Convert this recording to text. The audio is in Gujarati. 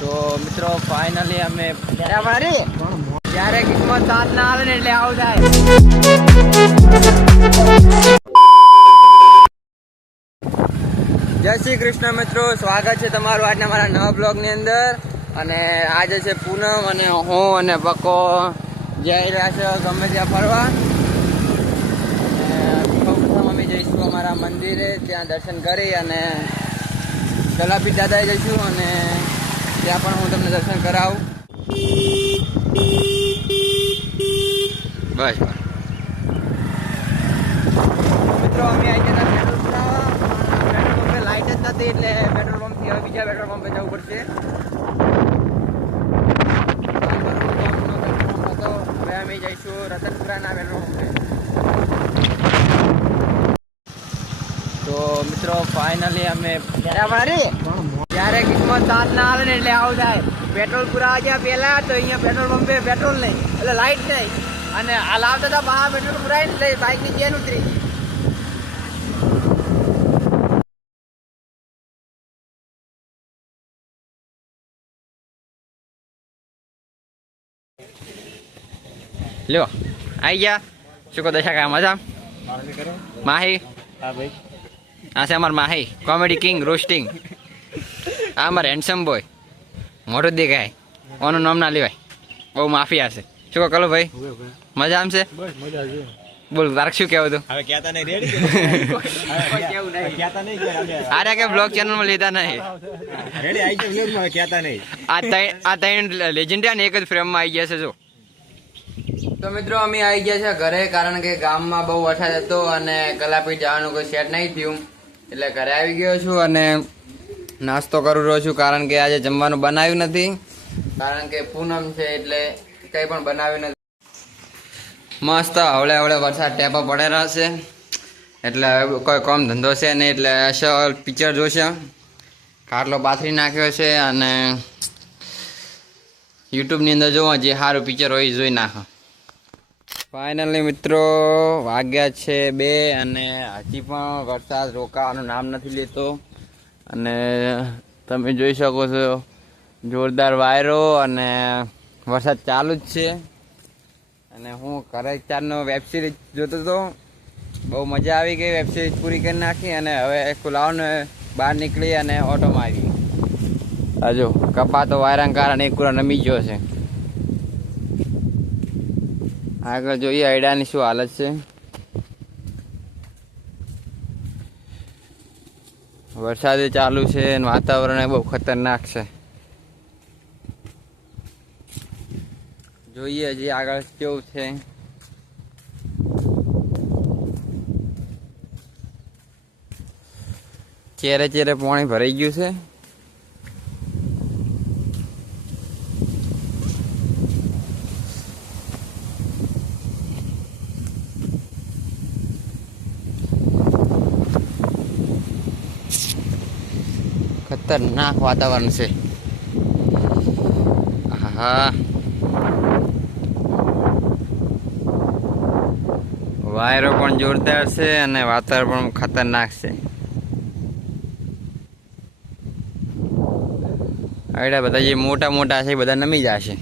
તો મિત્રો ફાઇનલી અમે જ્યારે કિસ્મત સાથ ના આવે ને એટલે આવું થાય. જય શ્રી કૃષ્ણ મિત્રો, સ્વાગત છે તમારું આજના મારા નવા બ્લોગની અંદર. અને આજે છે પૂનમ અને હું અને પક્કો જઈ રહ્યા છે ગમે ત્યાં ફરવા. સૌપ્રથમ અમે જઈશું અમારા મંદિરે, ત્યાં દર્શન કરી અને ગલાપી દાદાએ જઈશું અને ત્યાં પણ હું તમને દર્શન કરાવું. બસ મિત્રો અમે આવી ગયા પેટ્રોલ પુરાવા. પેટ્રોલ પંપે લાઇટ જ નથી એટલે પેટ્રોલ પંપથી હવે બીજા પેટ્રોલ પંપે જવું પડશે. હવે અમે જઈશું રતનપુરાના પેટ્રોલ પંપે. તો મિત્રો ફાઇનલી અમે જ્યારે કિસ્મત સાથ ના આવે ને એટલે આવું થાય. પેટ્રોલ પુરાવા ગયા પહેલા તો અહીંયા પેટ્રોલ પંપે પેટ્રોલ નહીં એટલે લાઇટ નહીં, અને હાલ આવતા હતા બહાર પેટ્રોલ પુરાય એટલે બાઇકની ચેન ઉતરી. લ્યો આવી ગયા. શું કહો દશા કા મજા? માહી આ છે અમાર માહી, કોમેડી કિંગ રોસ્ટિંગ. આ અમારે હેન્ડસમ બોય, મોટું દેખાય, ઓનું નામ ના લેવાય, બહુ માફી હશે. શું કહો કલો ભાઈ, મજા આમ છે? બોલ તારક શું કેવું હતું? અરે કે બ્લોગ ચેનલમાં લીધા નહીં. આ ત્રણ લેજેન્ડ ને એક જ ફ્રેમમાં આવી ગયા છે. જો તો મિત્રો અમે આવી ગયા છે ઘરે, કારણ કે ગામમાં બહુ વરસાદ હતો અને ગલાપીટ જવાનું કોઈ સેટ નહીં થયું એટલે ઘરે આવી ગયો છું અને નાસ્તો કરું રહ્યો છું. કારણ કે આજે જમવાનું બનાવ્યું નથી, કારણ કે પૂનમ છે એટલે કંઈ પણ બનાવ્યું નથી. મસ્ત હવળે હવળે વરસાદ ટેપા પડેલા છે એટલે કોઈ કામ ધંધો છે નહીં, એટલે અસલ પિક્ચર જોશે. ખાટલો પાથરી નાખ્યો છે અને યુટ્યુબની અંદર જોવા જે સારું પિક્ચર હોય જોઈ નાખો. ફાઇનલી મિત્રો વાગ્યા છે 2 અને હજી પણ વરસાદ રોકાવાનું નામ નથી લેતો. અને તમે જોઈ શકો છો જોરદાર વાયરો અને વરસાદ ચાલુ જ છે. અને હું ઘરે ચારનો વેબ સિરીઝ જોતો હતો, બહુ મજા આવી ગઈ. વેબ સિરીઝ પૂરી કરી નાખી અને હવે ખુલાવને બહાર નીકળી અને ઓટોમાં આવી. હજુ કપાતો વાયરાના કારણે એક પૂરા નમી ગયો છે. આગળ જોઈએ આઈડાની શું હાલત છે. વરસાદ ચાલુ છે અને વાતાવરણ બહુ ખતરનાક છે. જોઈએ હજી આગળ કેવું છે. ચેરે ચેરે પાણી ભરાઈ ગયું છે. ખતરનાક વાતાવરણ છે. હા, વાયરો પણ જોરદાર છે અને વાતાવરણ પણ ખતરનાક છે. આડા બધા જે મોટા મોટા છે બધા નમી જશે.